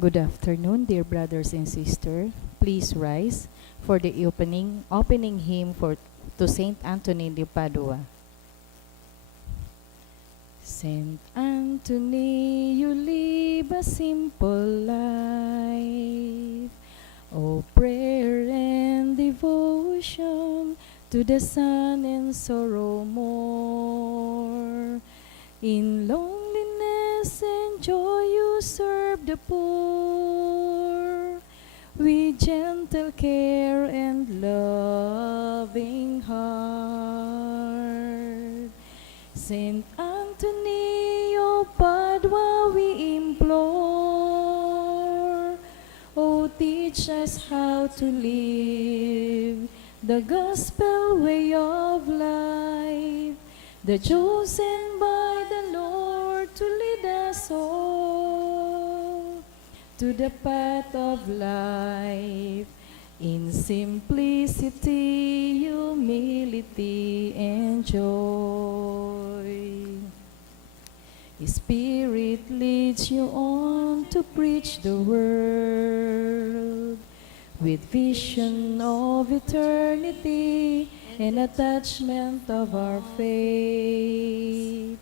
Good afternoon, dear brothers and sisters. Please rise for the opening hymn to Saint Anthony de Padua. Saint Anthony, you live a simple life, oh prayer and devotion to the sun and sorrow more. In loneliness and joy you serve the poor, with gentle care and loving heart. Saint Anthony of Padua, we implore, oh teach us how to live the gospel way of life, the chosen by the Lord to lead us all to the path of life, in simplicity, humility, and joy. His Spirit leads you on to preach the word, with vision of eternity and attachment of our faith.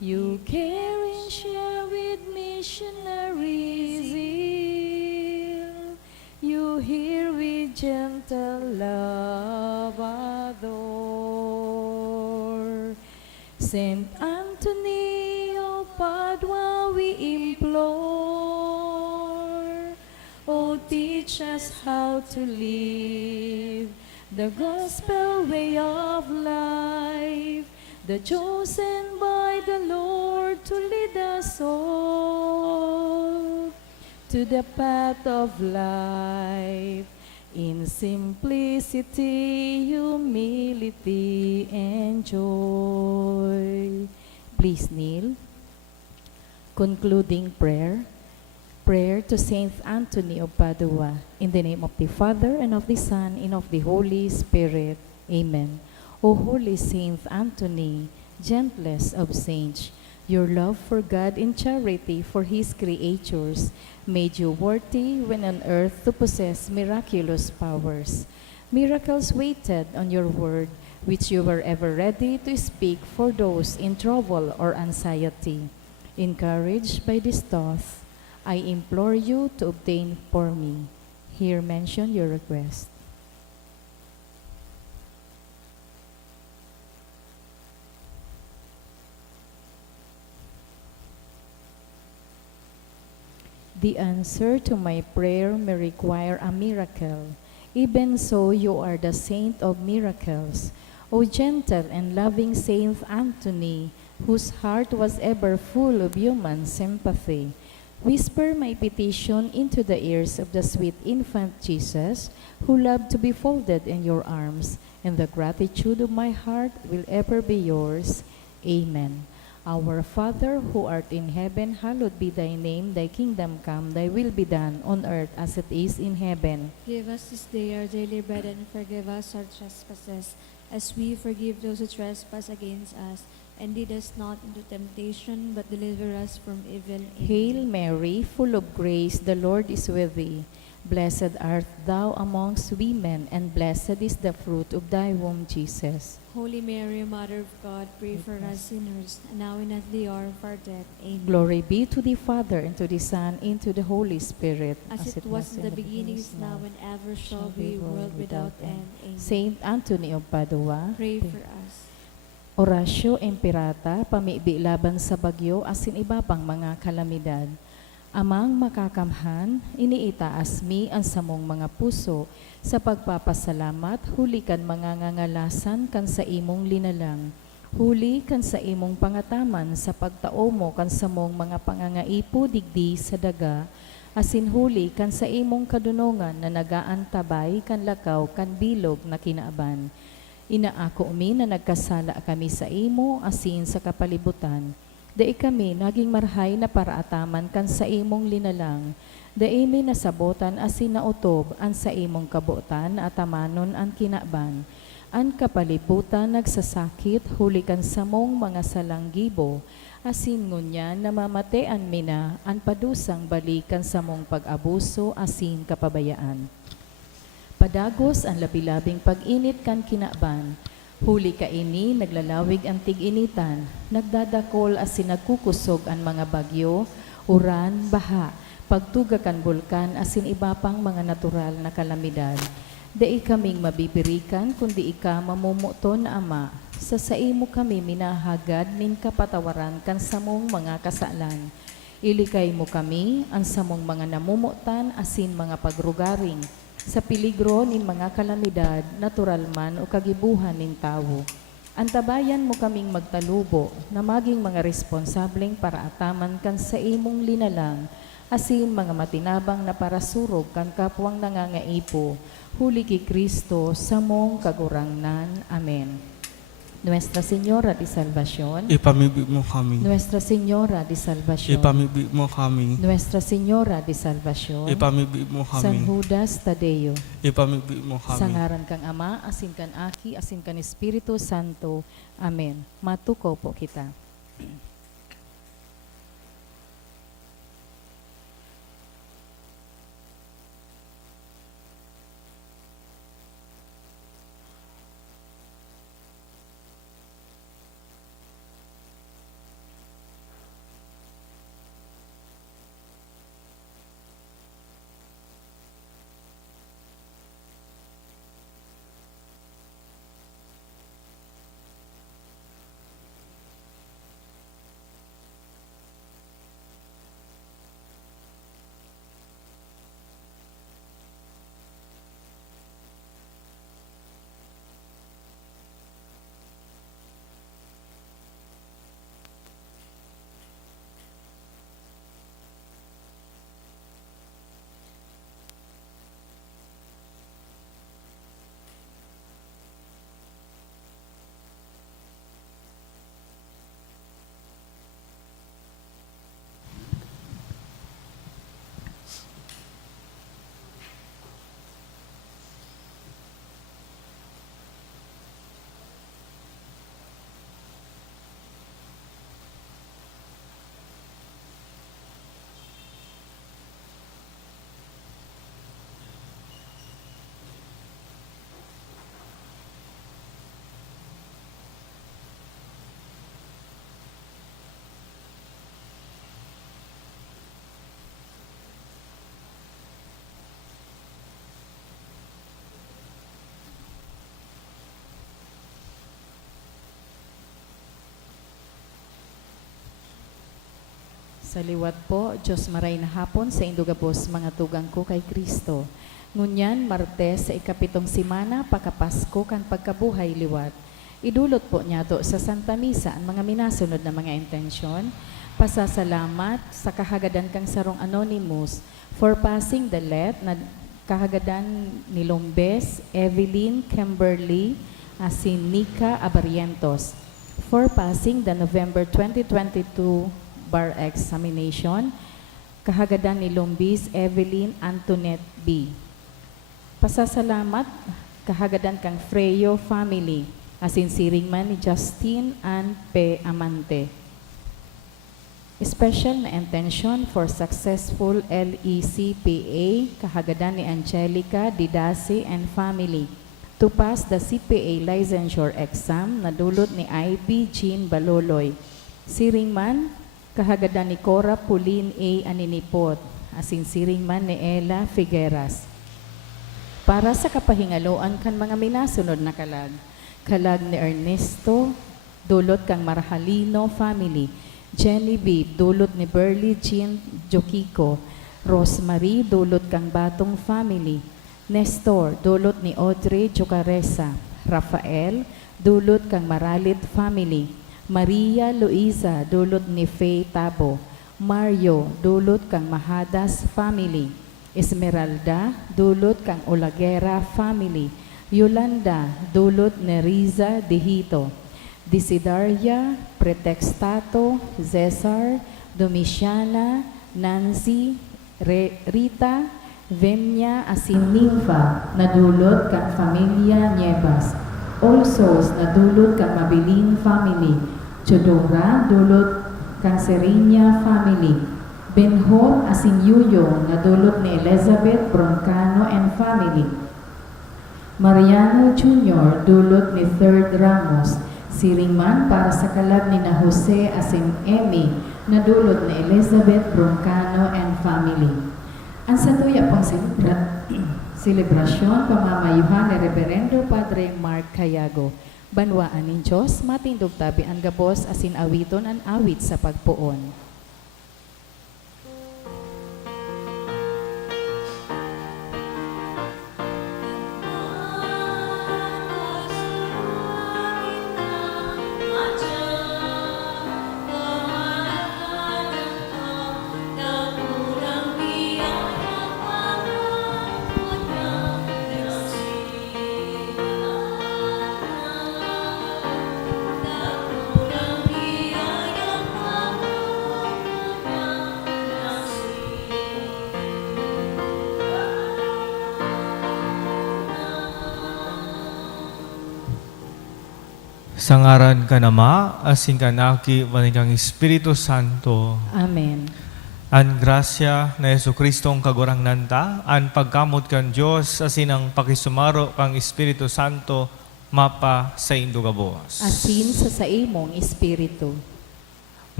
You care and share with missionaries zeal. You hear with gentle love adore. Saint Anthony of Padua, we implore, oh teach us how to live the gospel way of life, the chosen by the Lord to lead us all to the path of life, in simplicity, humility, and joy. Please kneel. Concluding prayer. Prayer to Saint Anthony of Padua. In the name of the Father, and of the Son, and of the Holy Spirit. Amen. O Holy Saint Anthony, gentlest of saints, your love for God and charity for His creatures made you worthy when on earth to possess miraculous powers. Miracles waited on your word, which you were ever ready to speak for those in trouble or anxiety. Encouraged by this thought, I implore you to obtain for me. Here mention your request. The answer to my prayer may require a miracle. Even so, you are the saint of miracles. O gentle and loving Saint Anthony, whose heart was ever full of human sympathy, whisper my petition into the ears of the sweet infant Jesus, who loved to be folded in your arms, and the gratitude of my heart will ever be yours. Amen. Our Father, who art in heaven, hallowed be thy name. Thy kingdom come, thy will be done, on earth as it is in heaven. Give us this day our daily bread, and forgive us our trespasses, as we forgive those who trespass against us. And lead us not into temptation, but deliver us from evil. Amen. Hail Mary, full of grace, the Lord is with thee. Blessed art thou amongst women, and blessed is the fruit of thy womb, Jesus. Holy Mary, Mother of God, pray for us sinners, now and at the hour of our death. Amen. Glory be to the Father, and to the Son, and to the Holy Spirit. As it was in the beginning, is now, and ever shall be, world without end. Amen. Saint Anthony of Padua, Pray for us. Orasyo Imperata, pamibi laban sa bagyo, asin iba pang mga kalamidad. Amang makakamhan, iniitaas mi ang samong mga puso, sa pagpapasalamat, huli kan mga ngangalasan kan sa imong linalang. Huli kan sa imong pangataman sa pagtao mo kan samong mga pangangaipo digdi sa daga, asin huli kan sa imong kadunongan na nagaantabay kan lakaw kan bilog na kinaaban. Inaako mi na nagkasala kami sa imo asin sa kapalibutan. Dai kami naging marhay na paraataman kan sa imong linalang. Dai mi nasabotan asin nautob an sa imong kabutan at amanon an kinaban. An kapalibutan nagsasakit huli kan samong mga salanggibo. Asin ngunya namamatean mina an padusang balikan sa mong pag-abuso asin kapabayaan. Padagos ang labi-labing pag-init kan kinaban. Huli ka ini, naglalawig ang tig-initan, nagdadakol asin nagkukusog ang mga bagyo, uran, baha, pagtuga kan bulkan asin iba pang mga natural na kalamidad. Dai kaming mabibirikan kundi ika mamumuto na Ama, sa saimo kami minahagad nin kapatawaran kan samong mga kasalan. Ilikay mo kami ang samong mga namumutan asin mga pagrugaring, sa peligro nin mga kalamidad, natural man o kagibuhan nin tawo. Antabayan mo kaming magtalubo na maging mga responsableng para ataman kan sa imong linalang, asin mga matinabang na parasurog kan kapwang nangangaipo, huli ki Kristo sa mong kagurangnan. Amen. Nuestra Señora de Salvación, Ipamibig mo kami. Nuestra Señora de Salvación, Ipamibig mo kami. Nuestra Señora de Salvación, Ipamibig mo San kami. Judas Tadeo, Ipamibig mo sa kami. ngaran kang Ama, asin kan Aki, asin kan Espiritu Santo. Amen. Matuko po kita. Sa liwat po, Diyos maray na hapon sa indugabos mga tugang ko kay Kristo. Ngunyan, Martes sa ikapitong simana, pakapasko kan pagkabuhay liwat. Idulot po niya to sa Santa Misa ang mga minasunod na mga intensyon. Pasasalamat sa kahagadan kang sarong anonymous for passing the let na kahagadan ni Lombes, Evelyn, Kimberly, asin Nika Abarientos. For passing the November 2022 bar examination, kahagadan ni Lombis, Evelyn, Antoinette B. Pasasalamat, kahagadan kang Freyo family, asin siring man ni Justin and P. Amante. Special na intention for successful LECPA, kahagadan ni Angelica, Didasi, and family, to pass the CPA licensure exam na dulot ni IB Jean Baloloy. Siring man, kahagadan ni Cora Pulin A. Aninipot, asin siring man ni Ella Figueras. Para sa kapahingaloan kan mga minasunod na kalag, kalag ni Ernesto, dulot kang Marhalino family, Genevieve, dulot ni Burley Jean Jokiko, Rosemary, dulot kang Batong family, Nestor, dulot ni Audrey Jocaresa, Rafael, dulot kang Maralit family, Maria Luisa, dulot ni Faye Tabo, Mario, dulot kang Mahadas family, Esmeralda, dulot kang Olagera family, Yolanda, dulot ni Riza Dehito, Desidaria, Pretextato, Cesar, Domitiana, Nancy, Rita, Venya, asin Ninfa, na dulot kang Familia Nievas. All Souls, na dulot kang Mabilin family, Chodora, dulot Cancerinia family. Benhor asin Yuyo nga dulot ni Elizabeth Broncano and family. Mariano Jr. dulot ni Third Ramos. Siringman para sa kalab ni na Jose asin Emmy na dulot ni Elizabeth Broncano and family. Ang satuya pang selebrasyon pamamayuhan ni Reverendo Padre Mark Cayago. Banwaan ng Diyos, matindog tabi ang gabos asin awiton ang awit sa pagpuon. Sa ngaran ka nama, asin ka naki, manikang Espiritu Santo. Amen. An grasya na Yesu Kristong kagurang nanta, an pagkamot kan Diyos, asin ang pakisumaro kang Espiritu Santo, mapa sa indugabos. Asin sa saimong espiritu.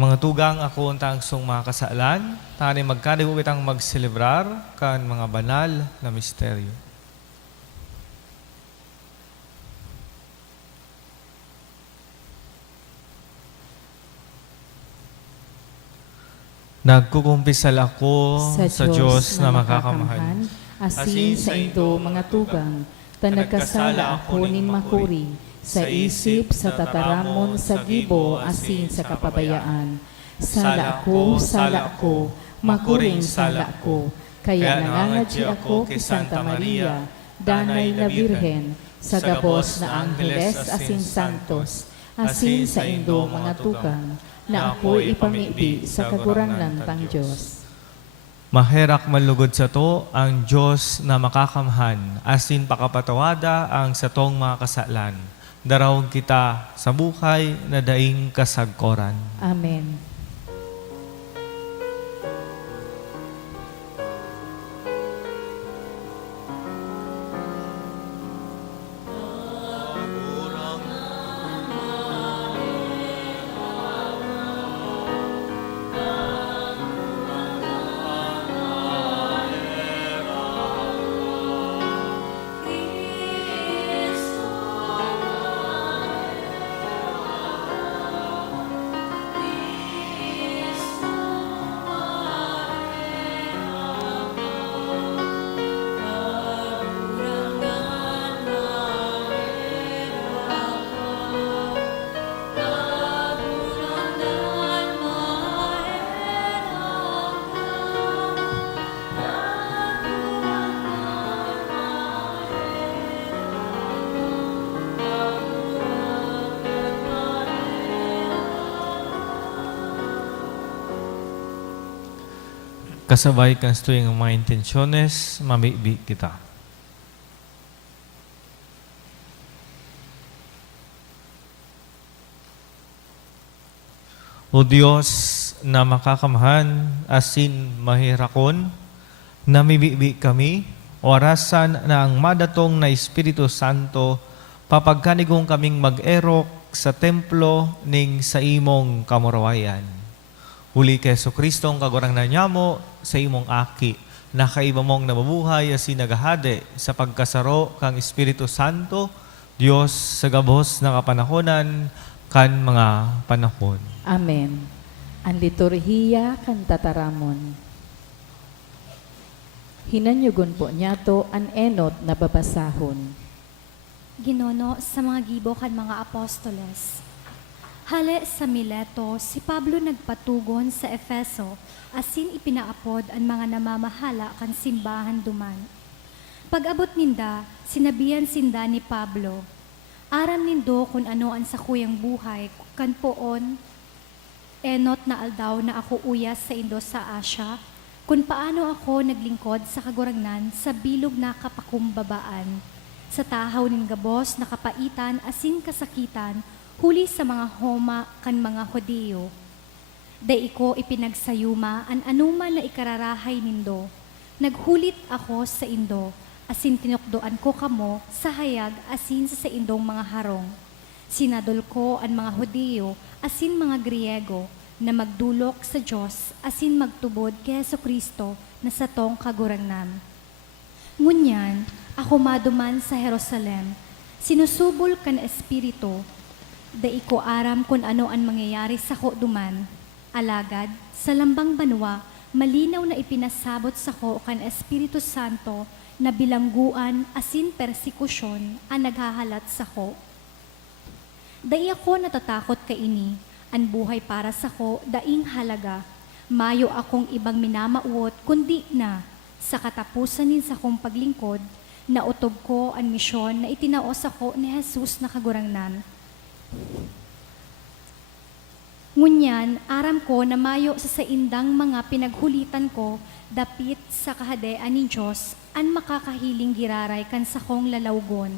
Mga tugang ako ang tangsong mga kasalan, tani magkadigo kitang magselebrar kan mga banal na misteryo. Nagkukumpisal ako sa Diyos na makakamahan. Asin sa indo mga tugang, tanagkasala ako nin makuri, sa isip, sa tataramon, sa gibo, asin sa kapabayaan. Sala ko, makuring sala ko, kaya nangangadji ako kay Santa Maria, danay na Birhen, sa gabos na Angeles asin Santos, asin sa indo mga tugang, na ako'y ipamibi sa kagurangan tang Diyos. Maherak malugod sa to ang Diyos na makakamhan, asin pakapatawada ang satong mga kasalan. Darawag kita sa buhay na daing kasagkoran. Amen. Kasabay kan tuwing mga intensyones, mamibi kita. O Diyos na makakamahan, asin mahirakon, namibibi kami, orasan na ang madatong na Espiritu Santo, papagkanigong kaming mag-erok sa templo ning sa imong kamurawayan. Huli kay Yesu Kristong kagurang na nyamo sa imong aki, na kaiba mong nababuhay asin nagahade sa pagkasaro kang Espiritu Santo, Diyos sa gabos na kapanahonan kan mga panahon. Amen. Ang liturhiya kan tataramon. Hinanyugon po niya to an enot na babasahon. Ginono sa mga gibo kan mga apostoles. Hale sa Mileto, si Pablo nagpatugon sa Efeso, asin ipinaapod ang mga namamahala kan simbahan duman. Pag-abot ninda, sinabihan sinda ni Pablo, aram nindo kung ano ang sakuyang buhay, kan poon, enot na aldaw na ako uyas sa indo sa Asya, kung paano ako naglingkod sa kagurangnan sa bilog na kapakumbabaan, sa tahaw ning gabos na kapaitan asin kasakitan, huli sa mga Homa kan mga Hudiyo. Day ko ipinagsayuma an anuman na ikararahay nindo. Naghulit ako sa indo, asin tinukdoan ko kamo sa hayag asin sa indong mga harong. Sinadol ko ang mga Hudiyo asin mga Griego na magdulok sa Diyos asin magtubod kay Jesucristo na sa tong kagurangnan. Ngunyan, ako maduman sa Jerusalem, sinusubol kan Espiritu, dai ko aram kung ano ang mangyayari sa ko duman. Alagad, sa lambang banwa, malinaw na ipinasabot sa ko kan Espiritu Santo na bilangguan asin persekusyon ang naghahalat sa ko. Dai ako natatakot kaini, ang buhay para sa ko daing halaga. Mayo akong ibang minamauot kundi na sa katapusan nin sa kong paglingkod, nautob ko ang misyon na itinaos ako ni Jesus na kagurangnan. Ngunyan, aram ko na mayo sa saindang mga pinaghulitan ko, dapit sa kahadean ni Diyos, an makakahiling giraray kan sa kong lalawgon.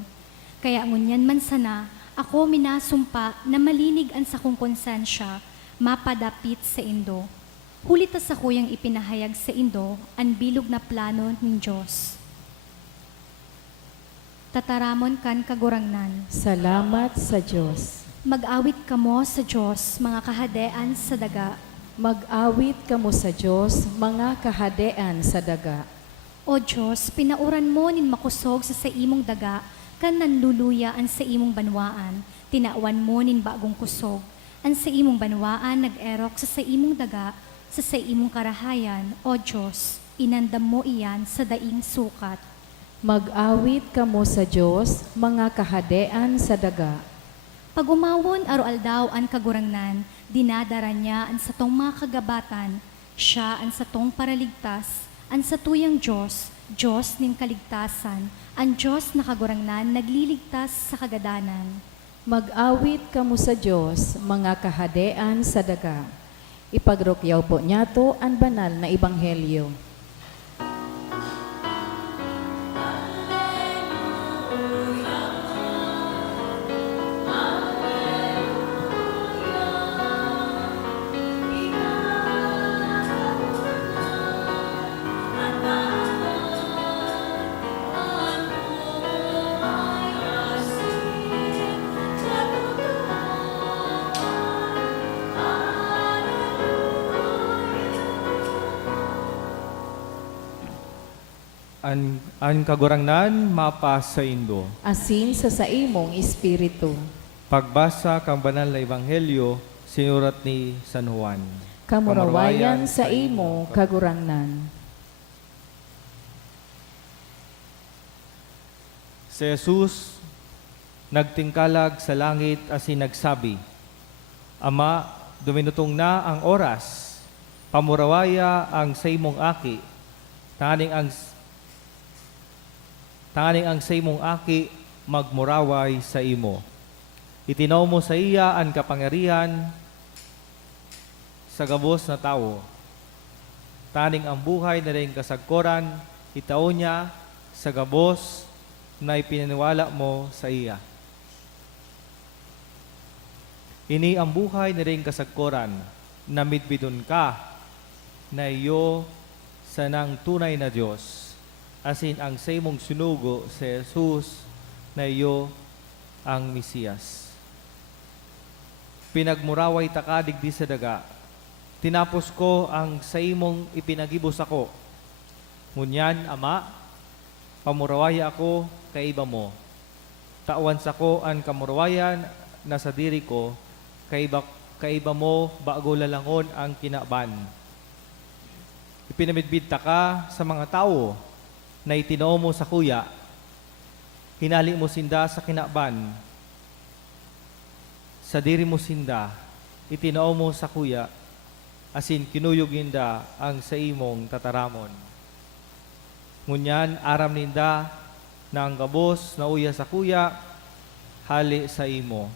Kaya ngunyan man sana, ako minasumpa na malinig ang sa kong konsensya, mapadapit sa indo. Hulitas ako yung ipinahayag sa indo, ang bilog na plano ng Diyos. Tataramon kan kagurangnan. Salamat sa Diyos. Mag-awit kamo sa Diyos, mga kahadean sa daga. Mag-awit kamo sa Diyos, mga kahadean sa daga. O Diyos, pinauran mo nin makusog sa imong daga, kan nanluluya an sa imong banwaan. Tinaawan mo nin bagong kusog. An sa imong banwaan nag-erok sa imong daga, sa imong karahayan. O Diyos, inandam mo iyan sa daing sukat. Mag-awit kamo sa Diyos, mga kahadean sa daga. Pag umawon aro-aldaw ang kagurangnan, dinadara niya ang satong mga kagabatan, siya ang satong paraligtas, ang satuyang Diyos, Diyos nin kaligtasan, ang Diyos na kagurangnan nagliligtas sa kagadanan. Mag-awit kamo sa Diyos, mga kahadean sa daga. Ipagrukyaw po niya to ang banal na ebanghelyo. An kagurangnan mapa sa indo. Asin sa saimong espiritu. Pagbasa kang banal na ebanghelyo sinurat ni San Juan. Kamurawayan sa imo kagurangnan. Si Jesus nagtingkalag sa langit asin nagsabi, Ama, duminutong na ang oras, pamurawaya ang sa imong aki, tanganing ang sa imong aki magmuraway sa imo. Itinaw mo sa iya ang kapangyarihan sa gabos na tao. Taning ang buhay na rin kasagkoran, itao niya sa gabos na ipinaniwala mo sa iya. Ini ang buhay na rin kasagkoran, na mitbidon ka na iyo sa nang tunay na Diyos. Asin ang sa imong sinugo si Jesus na iyo ang Mesiyas. Pinagmuraway ta ka digdi sa daga. Tinapos ko ang sa imong ipinagibos ako. Ngunyan, Ama, pamurawaya ako kay iba mo. Tawan sa ko ang kamurawayan na sa diri ko, kay iba mo bago lalangon ang kinaban. Ipinamidbid ta ka sa mga tao na itinoo mo sa kuya, hinali mo sinda sa kinaban, sa diri mo sinda, itinoo mo sa kuya, asin kinuyog ninda ang sa imong tataramon. Ngunyan, aram ninda na ang gabos na uya sa kuya, hali sa imo.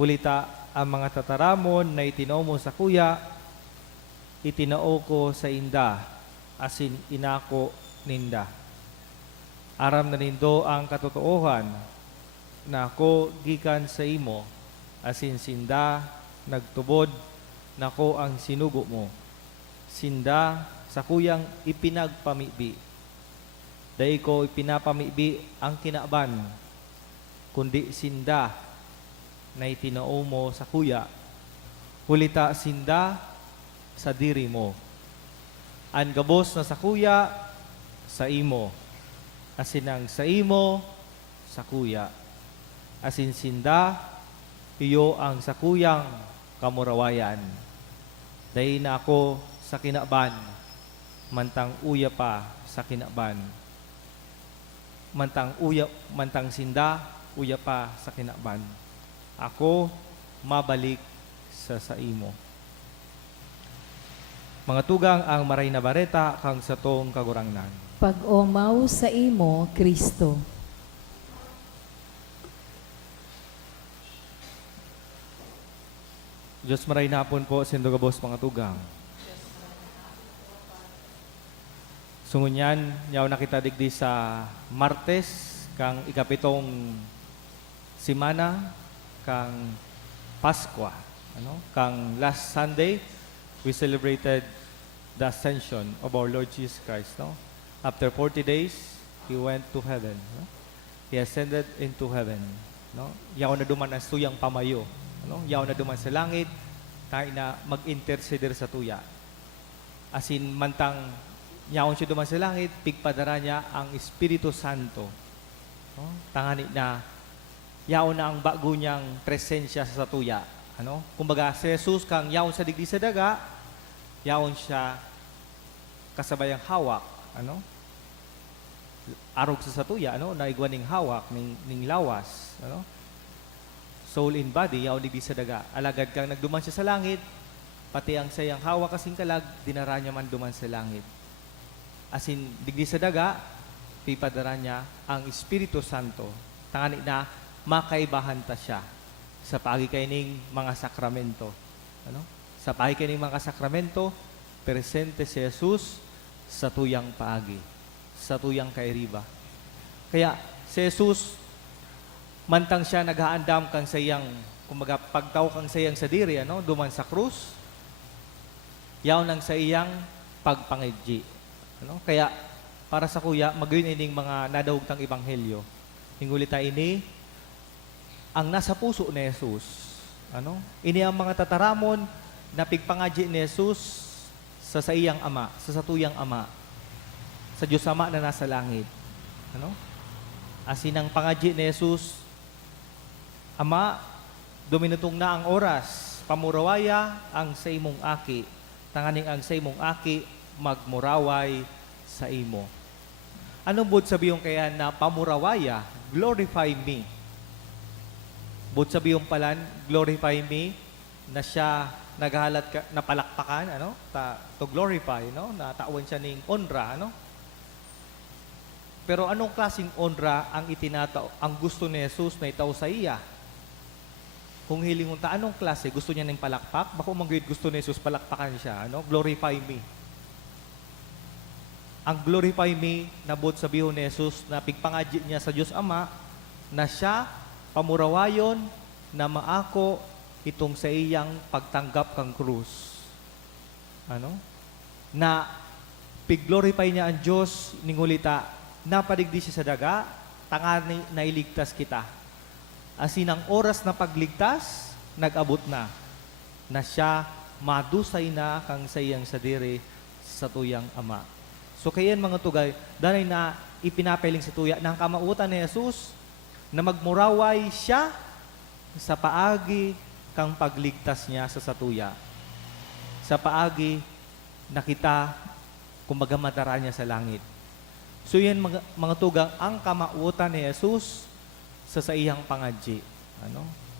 Hulita ang mga tataramon na itinoo mo sa kuya, itinoo ko sa inda, asin inako ninda. Aram na nindo ang katotoohan na ako gikan sa imo, asin sinda nagtubod nako ang sinugo mo. Sinda sa kuyang ipinagpamibi. Dahil ko ipinapamibi ang kinaban, kundi sinda na itinao mo sa kuya. Hulita sinda sa diri mo. Ang gabos na sa kuya, sa imo. Asinang sa imo, sa kuya. Asin sinda, iyo ang sa kuyang kamurawayan. Dahil na ako sa kinaban, mantang uya pa sa kinaban. Mantang sinda, uya pa sa kinaban. Ako mabalik sa imo. Mga tugang ang maray na bareta kang sa tong kagurangnan. Pag-omaw sa imo, Kristo. Diyos maray na hapon po, sindugabos mga tugang. Sungunyan, yaw nakita digdi sa Martes, kang ikapitong simana, kang Paskwa. Kang last Sunday, we celebrated the ascension of our Lord Jesus Christ. After 40 days, He went to heaven. He ascended into heaven. Yaw na duman ang tuyang pamayo. Yaw na duman sa langit, tayo na mag-interceder sa tuya. Asin mantang yaon siya duman sa langit, pigpadara niya ang Espiritu Santo. Tangani na yaon na ang bago niyang presensya sa tuya. Kumbaga, si Jesus kang yaon sa digdi sa daga, yaon siya kasabayang hawak. Arog sa tuya, naigwaning hawak, ning lawas. Soul in body, yaon digdi sa daga. Alagad kang nagduman siya sa langit, pati ang sayang hawak kasing kalag, dinara niya man duman sa langit. Asin digdi sa daga, pipadara niya ang Espiritu Santo. Tangani na makaibahan ta siya sa pagikaining mga sakramento. Sa pagikaining mga sakramento, presente si Jesus sa tuyang paagi, sa tuyang kairiba. Kaya si Jesus, mantang siya naghaandam kang sayang, kumbaga pagtaw kang sayang sa diri, duman sa krus, yaw nang sa iyang pagpangidji. Kaya para sa kuya, magawin ining mga nadahugtang ebanghelyo. Hingulita ini, ang nasa puso ni Jesus. Ini ang mga tataramon na pigpangadji ni Jesus sa iyang ama, sa satuyang ama, sa Diyos Ama na nasa langit. Asin ang pangadji ni Jesus, Ama, duminutong na ang oras, pamurawaya ang sa imong aki, tanganing ang sa imong aki, magmuraway sa imo. Anong bud sabihong kaya na pamurawaya? Glorify me. Bud sabihong palan, glorify me, na siya naghahalat ka, na palakpakan, to glorify, na tawan siya ning onra, Pero anong klaseng onra ang ang gusto ni Jesus na itaw sa iya? Kung hilingon ta, anong klase? Gusto niya ng palakpak? Bako manggawid gusto ni Jesus palakpakan siya, Glorify me. Ang glorify me, nabot sa bihon ni Jesus na pigpangadji niya sa Diyos Ama, na siya, pamurawayon, na maako itong sa iyang pagtanggap kang krus. Na pig-glorify niya ang Diyos, ningulita, napadigdi siya sa daga, tangani na iligtas kita. Asin ang oras na pagligtas, nag-abot na siya madusay na kang sayang sa diri sa tuyang ama. So kayan mga tugay, danay na ipinapeling sa tuya ng kamautan ni Jesus na magmuraway siya sa paagi kang pagligtas niya sa satuya. Sa paagi na kita kumbaga madara niya sa langit. So yan mga tugang, ang kamautan ni Jesus sa iyang pangadji.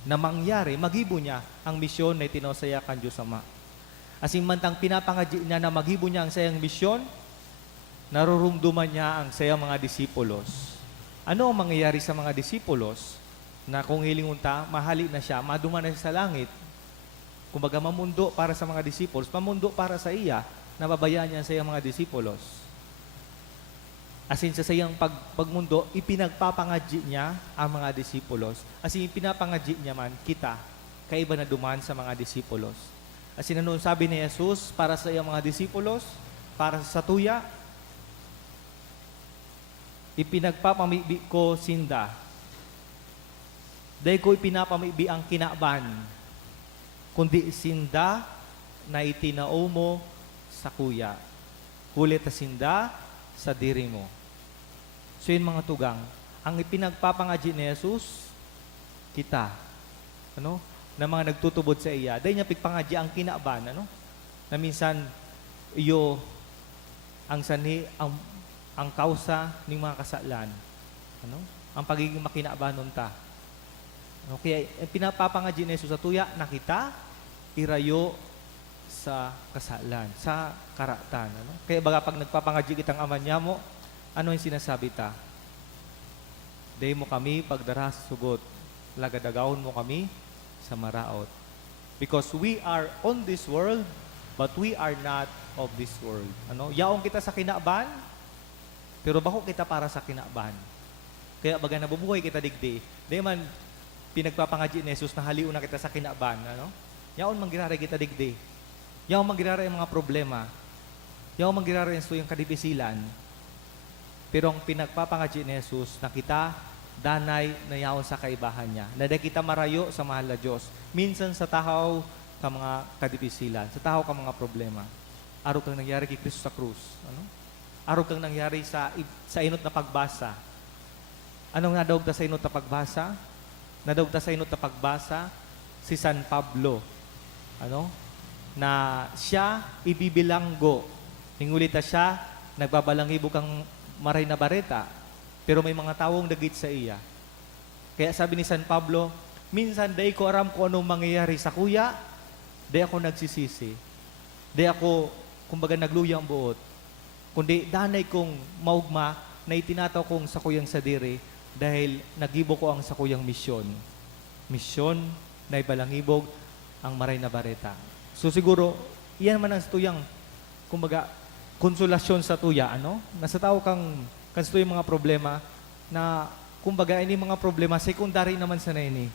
Na mangyari, magibo niya ang misyon na itinasaya kan Diyos Ama. Asing mantang pinapangadji niya na magibo niya ang sayang misyon, narurumduman niya ang sayang mga disipulos. Ano ang mangyayari sa mga disipulos na kung hilingunta, mahali na siya, maduman na siya sa langit. Kumbaga mamundo para sa mga disipulos, mamundo para sa iya, nababayaan niya sa iyang mga disipulos. Asin sa sayang pagmundo, ipinagpapangadji niya ang mga disipulos. Asin ipinapangadji niya man kita, kaiba na duman sa mga disipulos. Asin ano sabi ni Jesus para sa iyang mga disipulos, para sa tuya, ipinagpapamibi ko sinda. Dahil ko ipinapamibi ang kinaban, kundi sinda na itinao mo sa kuya. Kulit na sinda sa diri mo. So yun mga tugang, ang ipinagpapangadyi ni Jesus, kita, ano, na mga nagtutubod sa iya, dahil niya pigpangadyi ang kinaban, ano, na minsan, iyo, ang sanhi, ang kausa ng mga kasalan, ano, ang pagiging makinabanon ta. Ano, kaya pinapapangadyi ni Jesus sa tuya, nakita, irayo sa kasalan, sa karatan, ano. Kaya baga pag nagpapangadyi kitang aman niya mo, ano yung sinasabi ta? Dahil mo kami pagdaras sugot, lagadagawon mo kami sa maraot. Because we are on this world, but we are not of this world. Ano? Yaong kita sa kinaban, pero bako kita para sa kinaban. Kaya baga nabubuhay kita digdi. Dahil man pinagpapangadyi ni Jesus na haliw na kita sa kinaban. Ano? Yaon manggirari kita digdi. Yaon manggirari ang mga problema. Yaon manggirari ang suyang kadibisilan. Pero ang pinagpapangadyi ni Jesus na kita danay na yaon sa kaibahan niya. Na kita marayo sa mahal na Diyos. Minsan sa tahaw ka mga kadibisilan, sa tahaw ka mga problema. Araw kang nangyari kay Kristo sa krus. Ano? Araw kang nangyari sa inot na pagbasa. Anong nadawag ta sa inot na pagbasa? Nadawag ta sa inot na pagbasa si San Pablo. Ano? Na siya ibibilanggo. Hingulit ta siya, nagbabalangibo kang maray na bareta, pero may mga tawong dagit sa iya. Kaya sabi ni San Pablo, minsan day ko aram kung anong mangyayari sa kuya, day ako nagsisisi. Day ako, kumbaga nagluyang buot. Kundi danay kong maugma na itinataw kong sa kuyang sadiri dahil nagibo ko ang sa kuyang misyon. Misyon na ibalangibog ang maray na bareta. So siguro, iyan man ang tuyang, kumbaga, konsolasyon sa tuya, ano? Nasa tao kang kansto yung mga problema na, kumbaga, ini mga problema, secondary naman sa ini.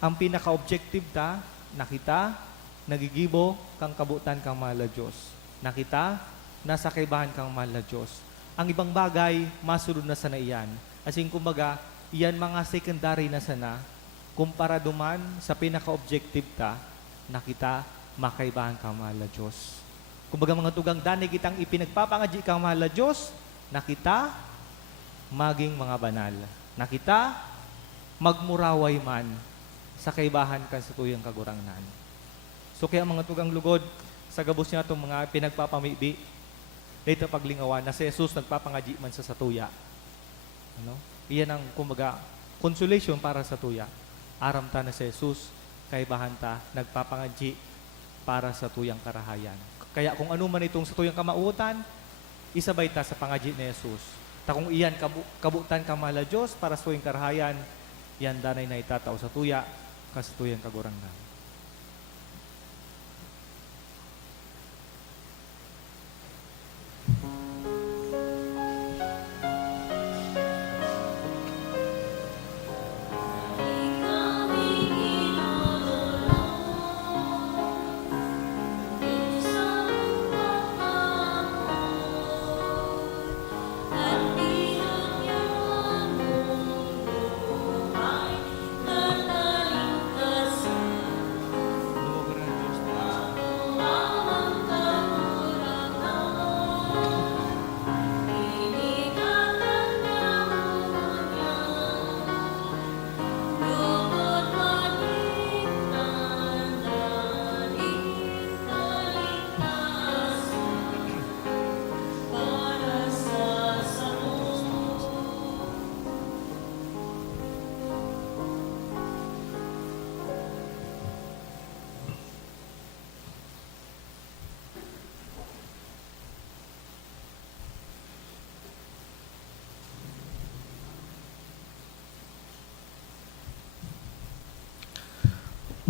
Ang pinaka-objective ta, nakita, nagigibo, kang kabutan kang mahal na Diyos. Nakita, nasa kaibahan kang mahal na Diyos. Ang ibang bagay, masunod na sana iyan. As in, kumbaga, iyan mga secondary na sana, kumpara duman sa pinaka-objective ta, nakita, makaibahan kang mahal na Diyos. Kumbaga mga tugang danay kitang ipinagpapangadyi kang mahal na Diyos, nakita, maging mga banal. Nakita, magmuraway man sa kaibahan kan sa tuyang kagurangnan. So kaya mga tugang lugod, sa gabos niya itong mga pinagpapamibi, dito paglingawan na si Jesus nagpapangadyi man sa satuya. Ano? Iyan ang kumbaga consolation para sa tuya. Aram ta na si Jesus, kaibahan ta, nagpapangadyi para sa tuyang karahayan. Kaya kung ano man itong sa tuyang kamautan, isabay ta sa pangadyi ni Jesus. Ta kung iyan kabutan ka mahal na Diyos para sa tuyang karahayan, yan danay na itatao sa tuya, kasi tuyang kagurangnan.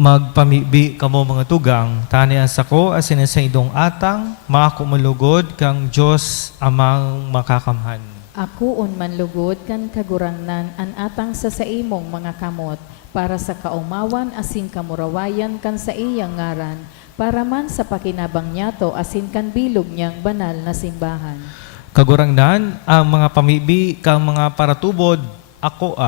Magpamibi kamo mga tugang, tani as ako asin sa idong atang, mga kumulugod kang Diyos amang makakamhan. Ako un manlugod kan kagurangnan an atang sa saimong mga kamot, para sa kaumawan asin kamurawayan kan sa iyang ngaran, para man sa pakinabang niyato asin kan bilog niyang banal na simbahan. Kagurangnan ang mga pamibi kang mga paratubod, ako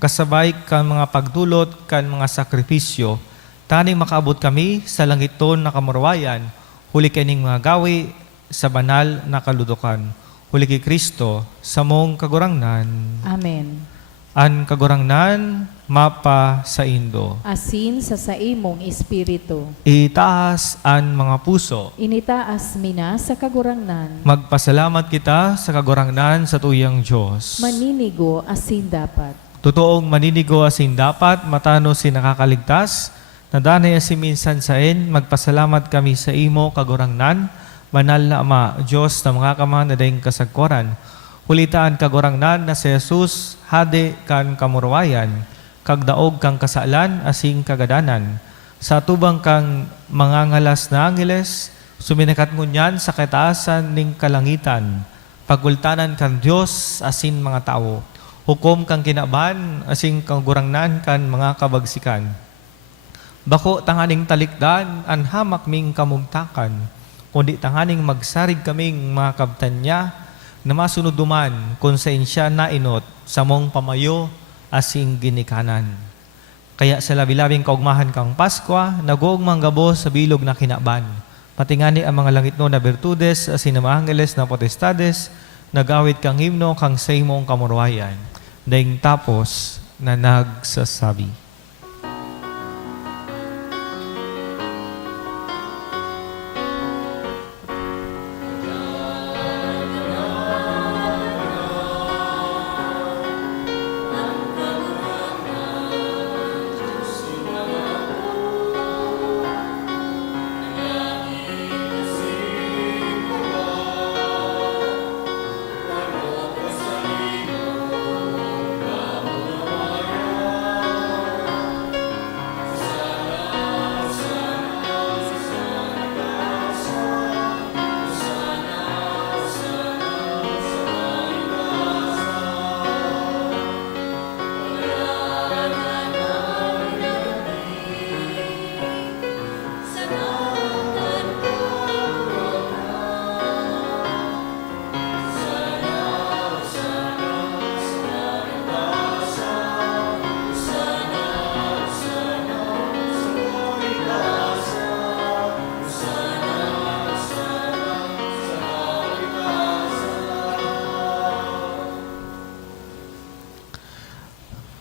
kasabay kang mga pagdulot kan mga sakripisyo, taning makaabot kami sa langiton na kamurawayan, huli kining mga gawi sa banal na kaludukan. Huli kay Kristo, sa mong kagurangnan, Amen. an kagurangnan, mapa sa Indo. Asin sa imong espiritu. Itaas an mga puso. Initaas mina sa kagurangnan. Magpasalamat kita sa kagurangnan sa tuyang Diyos. Maninigo asin dapat. Totoong maninigo asin dapat, matano si nakakaligtas, nadanay asin minsan sain, magpasalamat kami sa imo kagurangnan, banal na Ama, Diyos na mga kama na dayong kasagkoran. Hulitaan kagurangnan na si Jesus, hade kan kamurawayan, kagdaog kang kasalan, asing kagadanan. Sa tubang kang mga ngalas na angeles, suminakat ngunyan sa kataasan ning kalangitan. Pagultanan kang Diyos, asin mga tao. Hukom kang kinaban, asing kagurangnan kan mga kabagsikan. Bako tanganing talikdan, an hamak ming kamugtakan, kundi tanganing magsarig kaming mga kabtanya, na masunod duman kung sa insya na inot sa mong pamayo asing ginikanan. Kaya sa labi-labing kaugmahan kang Paskwa, nagog manggabo sa bilog na kinaban. Patingani ang mga langit no na bertudes, asin na mga angeles na potestades, nagawit kang himno kang sa imong kamurawayan. Daing tapos na nagsasabi.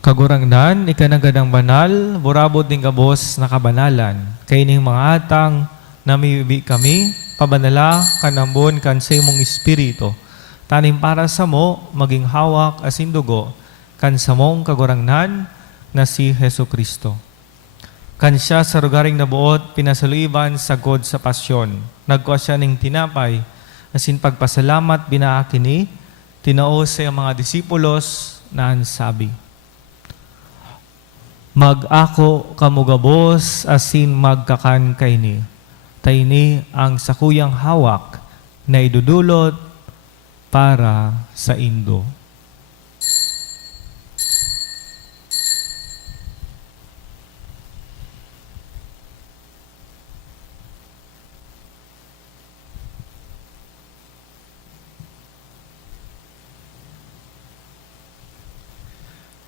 Kagurangnan, ikanagandang banal, burabot din kabos na kabanalan. Kaining mga atang namibi kami, pabanala kanambon kan sa imong espiritu. Tanim para sa mo, maging hawak asin dugo, kan sa mong kagurangnan na si Heso Kristo. Kan siya sa rugaring nabuot, pinasaluiban sa God sa pasyon. Nagkuha siya ng tinapay, asin pagpasalamat binaakini, tinao sa mga disipulos na ansabi. Mag-ako kamugabos asin magkakan kayni. Tayni ang sakuyang hawak na idudulot para sa Indo.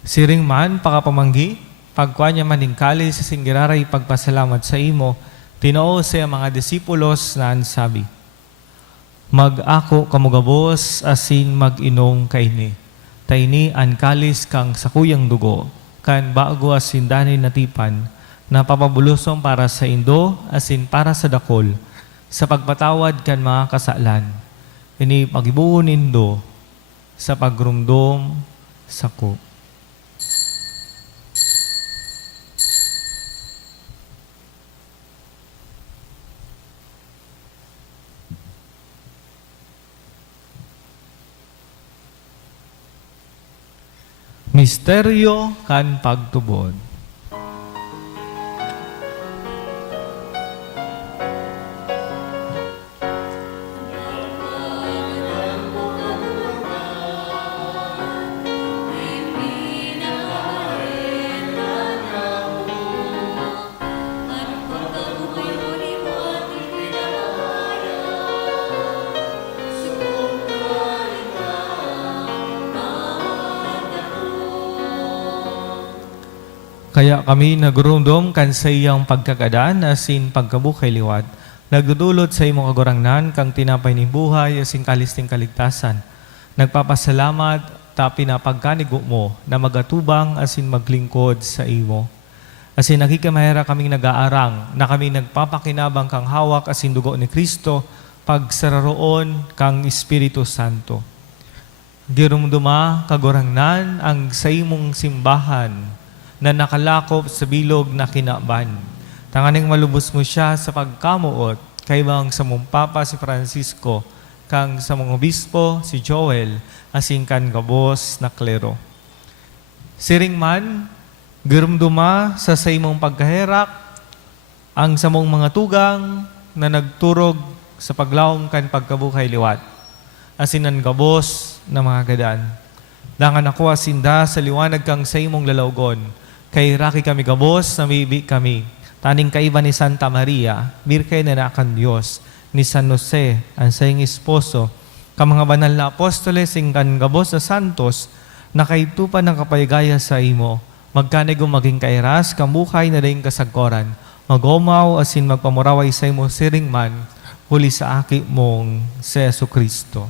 Siring man pakapamanggi, pagkuha niya maningkali sa singgiraray pagpasalamat sa imo, tinoo sa mga disipulos na ansabi, Mag-ako kamugabos asin mag-inong kaini. Tayni an kalis kang sakuyang dugo, kan bago asin dani natipan, na papabulusong para sa Indo asin para sa dakol, sa pagpatawad kan mga kasalan. Ini pagibuon Indo, sa pagrumdom sako. Misteryo kan pagtubod. Kaya kami nagurumdum kan sa iyang pagkakadaan asin pagkabukay liwat. Nagdudulot sa imong kagurangnan kang tinapay ni buhay asin kalisting kaligtasan. Nagpapasalamat ta pinapagkanigo mo na magatubang asin maglingkod sa imo. Asin nakikamahera kaming nag-aarang na kami nagpapakinabang kang hawak asin dugo ni Kristo pagsararoon kang Espiritu Santo. Dirumduma kagurangnan ang sa imong simbahan na nakalakop sa bilog na kinaban. Tanganing malubos mo siya sa pagkamuot kay bang sa mong Papa si Francisco, kang sa mong obispo si Joel, asin kan gabos na klero. Siring man, girumduma sa imong pagkaherak, ang sa mong mga tugang na nagturog sa paglawom kan pagkabuhay liwat, asin ang gabos na mga gadan. Dangan ako asinda sa liwanag kang sa imong lalawgon, kay raki kami gabos, namibi kami. Taning kaiba ni Santa Maria, birkay na nakan Diyos, ni San Jose, ang sayang esposo, ka mga banal na apostoles, ingkan gabos na santos, na kaitupan ng kapaygaya sa imo, magkanay maging kairas, kamukhay na rin kasagkoran, magomaw asin magpamuraway sa imo siring man, huli sa aki mong si Yesu Kristo.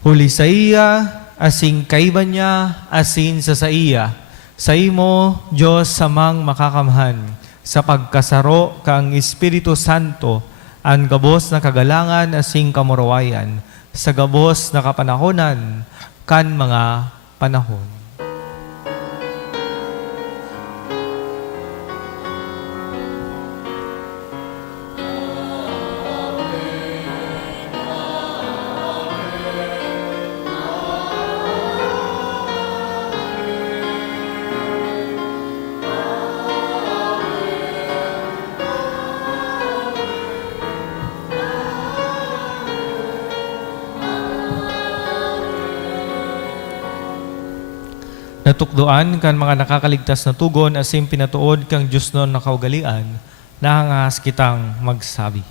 Huli sa iya, asing kaiba niya, asin sa iya. Sa imo, Diyos samang makakamhan, sa pagkasaro kang Espiritu Santo, ang gabos na kagalangan asing kamurawayan, sa gabos na kapanahonan, kan mga panahon. Natukdoan kan mga nakakaligtas na tugon asim pinatuod kang Diyos noon na kaugalian, nahangahas kitang magsabi.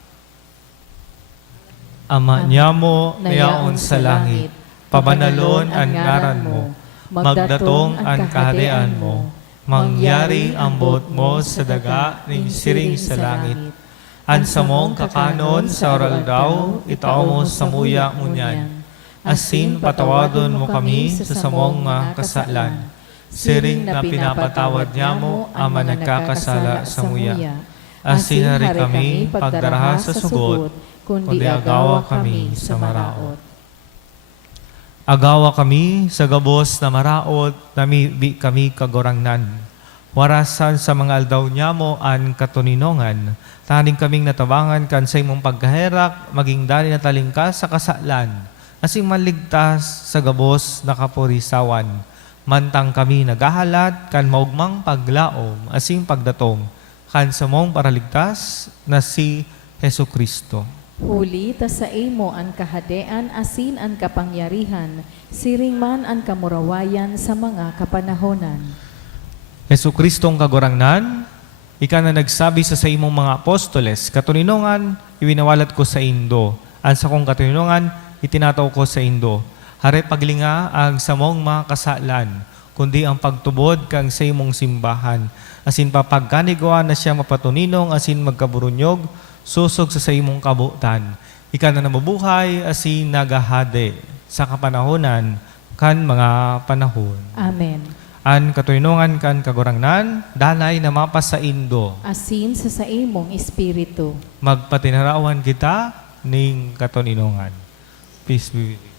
Ama niya mo, nayaon sa langit, pabanalon ang ngaran mo, magdatong ang kaharian mo, mangyari ang buot mo sa daga ng siring sa langit. An sa mong kakanon sa oral daw, itaw mo sa muya ngunyan. Asin patawadon mo kami sa samong mga kasalan. Siring na pinapatawad niya mo ang mga nagkakasala sa muya. Asin hari kami pagdaraha sa sugot, kundi agawa kami sa maraot. Agawa kami sa gabos na maraot, namibi kami kagorangnan. Warasan sa mga aldaw niya mo an katuninongan, taning kaming natabangan kan sa imong pagkaherak, maging dali na talingkas sa kasalan. Asing maligtas sa gabos na kapurisawan, mantang kami nagahalat kan maugmang paglaom, asing pagdatong, kan sa mong paraligtas na si Hesu Kristo. Huli ta sa imo ang kahadean asin ang kapangyarihan, siring man ang kamurawayan sa mga kapanahonan. Hesu Kristong kagurangnan, ika na nagsabi sa imong mga apostoles, katuninongan, iwinawalat ko sa indo, ang sa kong katuninongan, itinataw ko sa indo. Hare paglinga ang samong mga kasalan, kundi ang pagtubod kang sa imong simbahan. Asin papagkanigwa na siya mapatuninong, asin magkaburunyog, susog sa imong kabutan. Ika na nabubuhay, asin nagahade sa kapanahonan, kan mga panahon. Amen. An katuninongan kan kagurangnan, danay na mapas sa indo. Asin sa imong espiritu. Magpatinarawan kita ning katuninongan. Peace be with you.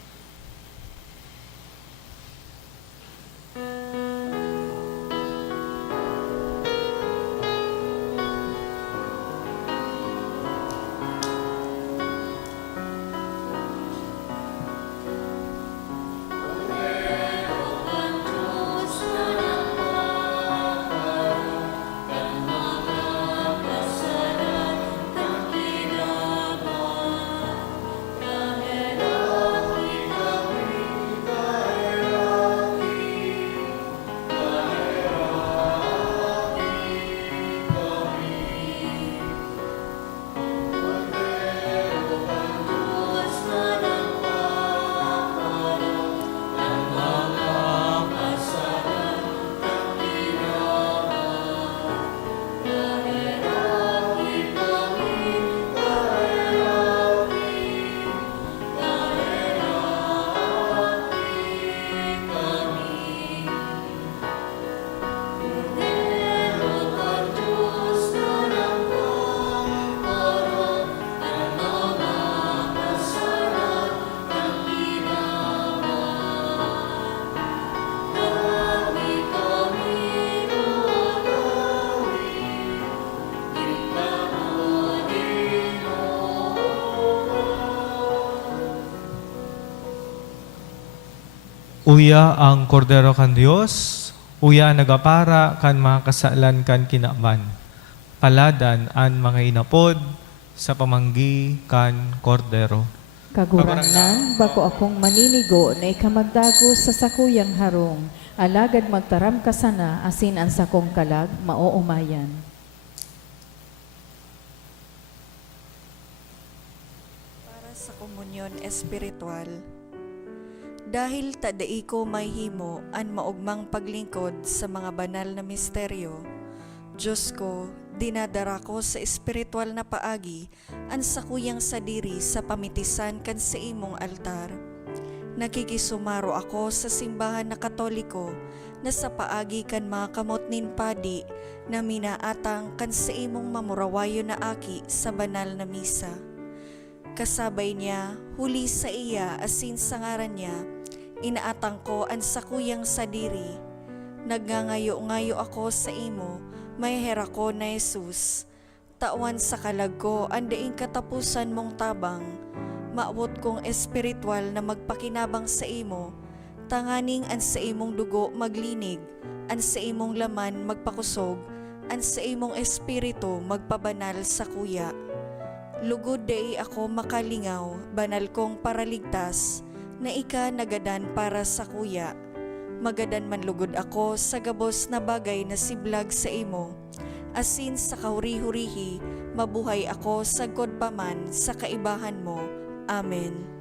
Uya ang kordero kan Dios, uya nagapara kan mga kasalan kan kinaban. Paladan an mga inapod sa pamanggi kan kordero. Kagurangnan, bako akong maninigo na ikamagdago sa sakuyang harong, alagad magtaram ka sana asin ang sakong kalag, mauumayan. Para sa komunyon espiritual. Dahil tadai ko may himo an maugmang paglingkod sa mga banal na misteryo, Diyos ko, dinadara ko sa espiritual na paagi an sakuyang sadiri sa pamitisan kan sa imong altar. Nakikisumaro ako sa simbahan na Katoliko na sa paagi kan mga kamotnin padi na minaatang kan sa imong mamurawayo na aki sa banal na misa. Kasabay niya, huli sa iya asin sa ngaran niya, inaatang ko ang sakuyang sadiri. Nagngangayo-ngayo ako sa imo, may hera ko na Jesus. Tawan sa kalag ko, andaing katapusan mong tabang. Maabot kong espiritual na magpakinabang sa imo. Tanganing an sa imong dugo maglinig, an sa imong laman magpakusog, an sa imong espiritu magpabanal sa kuya. Lugod day ako makalingaw, banal kong paraligtas, na ika nagadan para sa kuya. Magadan man lugod ako sa gabos na bagay na siblag sa imo. Asin sa kahuri-hurihi, mabuhay ako sa godpaman sa kaibahan mo. Amen.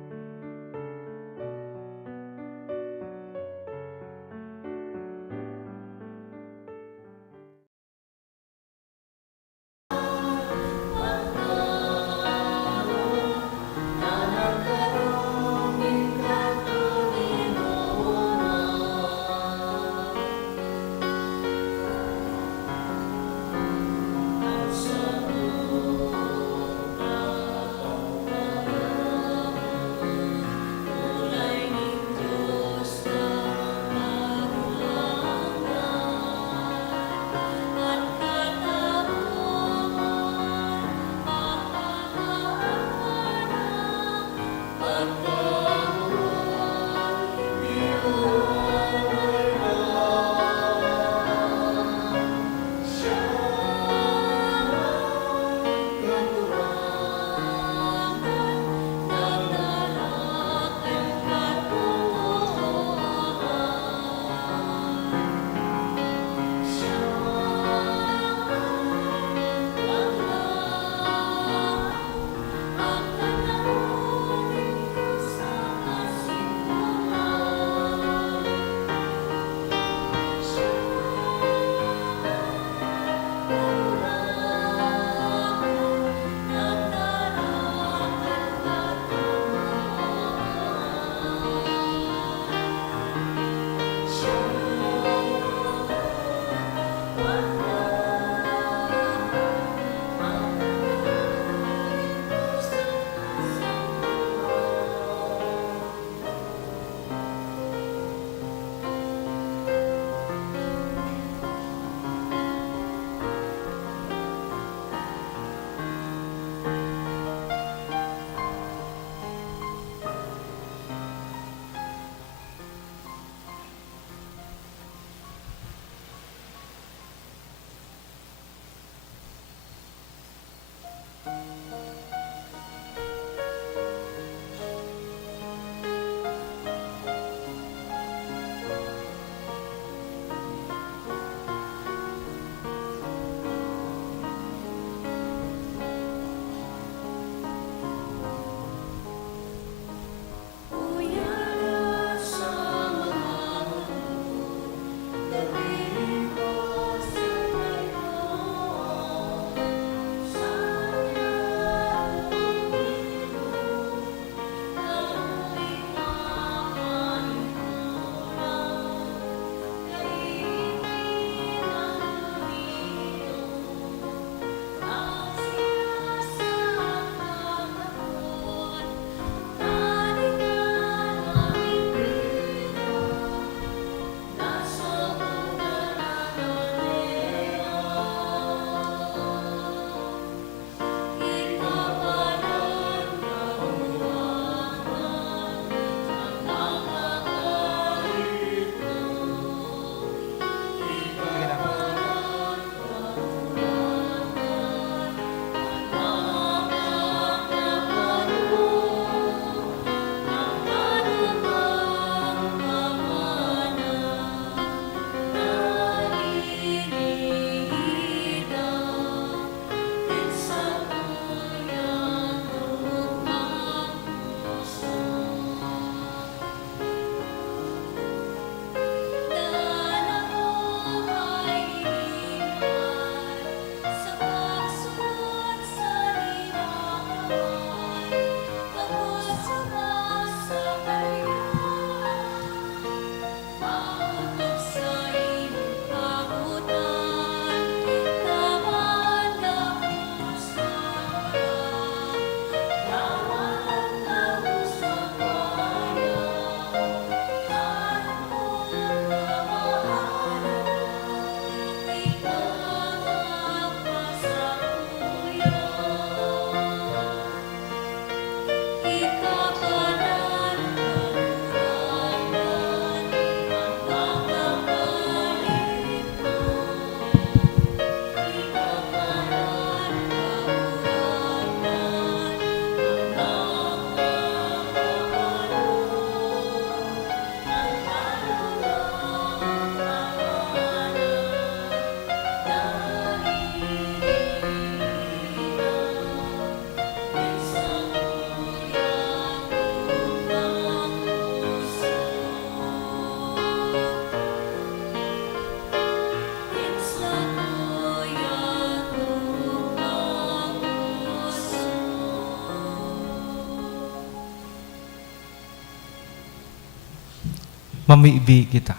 Mamibi kita.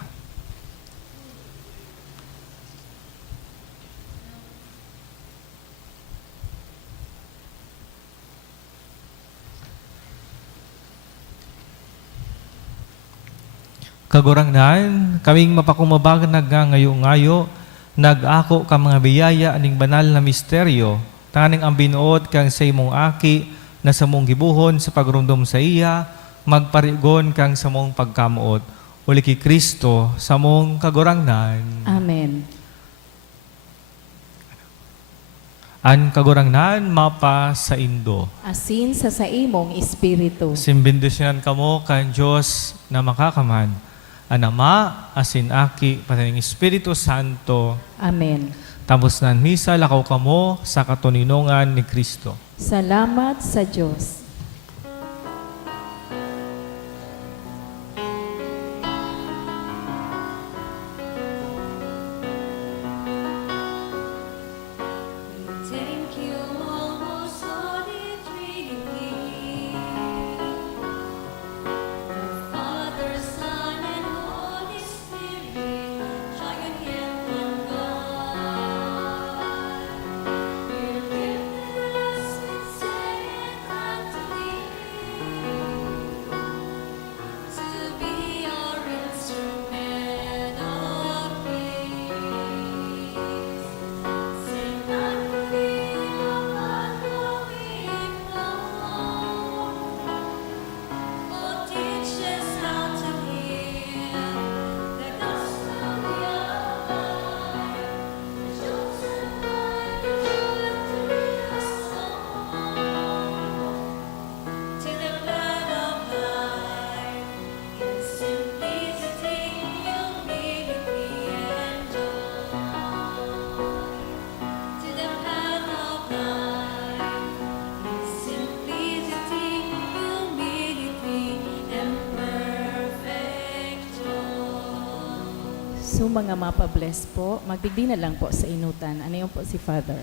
Kagurangnan, kaming mapakumabagan ngayo-ngayo, nag-ako ka mga biyaya aning banal na misteryo, taning ang binuot kang sa imong aki, na sa mong gibuhon sa pagrumdom sa iya, magparigon kang sa mong pagkamuot. Uli ki Kristo, sa mong kagurangnan. Amen. An kagurangnan, mapa sa Indo. Asin sa imong espiritu. Simbindusyonan kamo kan Diyos na makakaman. An Ama, asin aki, pataning Espiritu Santo. Amen. Tapos na ang misa, lakaw kamo sa katuninongan ni Kristo. Salamat sa Diyos. Thank you, most holy Trinity, Father, Son, and Holy Spirit, triune in God. We're gifted as sincere and to be our instrument of peace. Sing not the unbelieving flow, but teach us how to hear the gospel of life, chosen by the victorious soul. To the bread of life, in simplicity, humility, and joy. To the path of life, in simplicity, humility, and perfect joy. So mga mapabless po, magdigdi na lang po sa inutan. Ano yun po si Father?